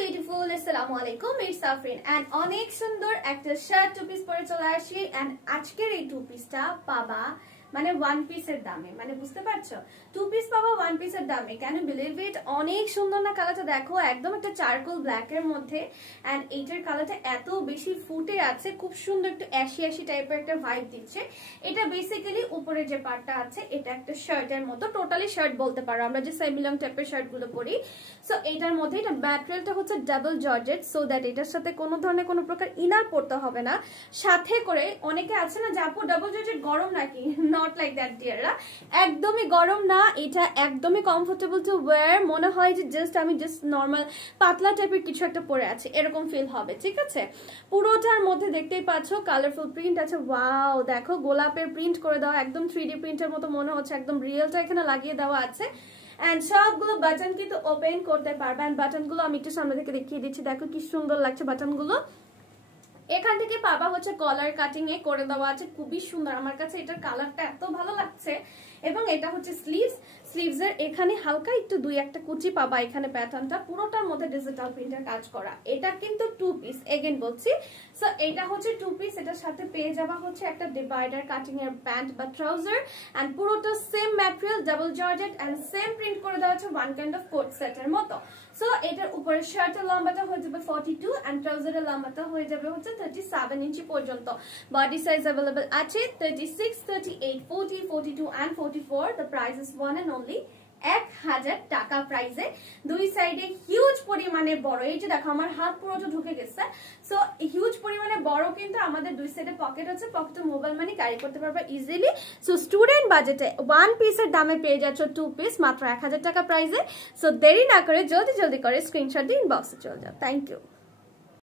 Beautiful আসসালামু আলাইকুম it's Afrin and অনেক সুন্দর একটা শার্ট টু পিস পরে চলে আসি এন্ড আজকের এই টু পিসটা পাবা মানে ওয়ান পিসের দামে, মানে বুঝতে পারছো টু পিস পাবা ওয়ান পিসের দামে। কেন বিলিভ ইট, অনেক সুন্দর না কালারটা, দেখো একদম একটা চারকোল ব্ল্যাক এর মধ্যে এন্ড এইটার কালারটা এত বেশি ফুটে আছে, খুব সুন্দর একটু অ্যাশি অ্যাশি টাইপের একটা ভাইব দিচ্ছে। এটা বেসিক্যালি উপরে যে পার্টটা আছে এটা একটা শার্টের মতো, টোটালি শার্ট বলতে পারো আমরা যে সেমিলং টাইপের শার্ট গুলো পরি। সো এটার মধ্যে এটা ম্যাটেরিয়ালটা হচ্ছে ডাবল জর্জেট, সো দ্যাট এটার সাথে কোনো ধরনের কোনো প্রকার ইনার পড়তে হবে না। সাথে করে অনেকে আছে না যে আপু ডাবল জর্জেট গরম নাকি, নট লাইক দ্যাট ডিয়াররা, একদমই গরম না, এটা একদমই কমফোর্টেবল টু ওয়্যার। মনে হয় যে আমি জাস্ট নর্মাল পাতলা টাইপের কিছু একটা পরে আছে এরকম ফিল হবে, ঠিক আছে। পুরোটার মধ্যে দেখতেই পাচ্ছ কালারফুল প্রিন্ট আছে। ওয়াও, দেখো গোলাপের প্রিন্ট করে দেওয়া, একদম 3D প্রিন্টের মতো মনে হচ্ছে, একদম রিয়েলটা এখানে লাগিয়ে দেওয়া আছে। এন্ড সবগুলো বাটন কিন্তু ওপেন করতে পারবে। এন্ড বাটনগুলো আমি একটু সামনে থেকে দেখিয়ে দিচ্ছি, দেখো কি সুন্দর লাগছে বাটনগুলো। এখান থেকে পাবা হচ্ছে কলার কাটিং এ করে দেওয়া আছে, খুবই সুন্দর, আমার কাছে এটার কালারটা এত ভালো লাগছে। এবং এটা হচ্ছে স্লিভস এর এখানে হালকা একটু দুই একটা কুচি পাবা এখানে, প্যাটার্নটা পুরোটার মধ্যে ডিজিটাল প্রিন্টের কাজ করা। এটা কিন্তু টু পিস, এগেইন বলছি। সো এটা হচ্ছে টু পিস, এটার সাথে পেয়ে যাবা হচ্ছে একটা ডিভাইডার কাটিং এর প্যান্ট বা ট্রাউজার এন্ড পুরোটা same material double georgette and same print করে দেওয়া আছে ওয়ান কাইন্ড অফ কোট সেটের মতো। সো এটার উপরে শার্টের লম্বাটা হয়ে যাবে 42 এন্ড ট্রাউজারের লম্বাটা হয়ে যাবে হচ্ছে 37 ইঞ্চি পর্যন্ত। বডি সাইজ अवेलेबल আছে 36, 38, 40, 42 and 44। The price is one and only 1000 টাকা প্রাইসে। দুই সাইডে হিউজ পরিমাণে বড়, এই যে দেখো আমার হাত পুরোটা ঢুকে গেছে। সো হিউজ পরিমাণে বড়, কিন্তু আমাদের দুই সাইডে পকেট আছে, পকেটে মোবাইল মানি ক্যারি করতে পারবে ইজিলি। সো স্টুডেন্ট বাজেটে ওয়ান পিসের দামে পেয়ে যাচ্ছ টু পিস মাত্র 1000 টাকা প্রাইসে। সো দেরি না করে জলদি করে স্ক্রিনশট দিয়ে ইনবক্সে চলে যাও। Thank you.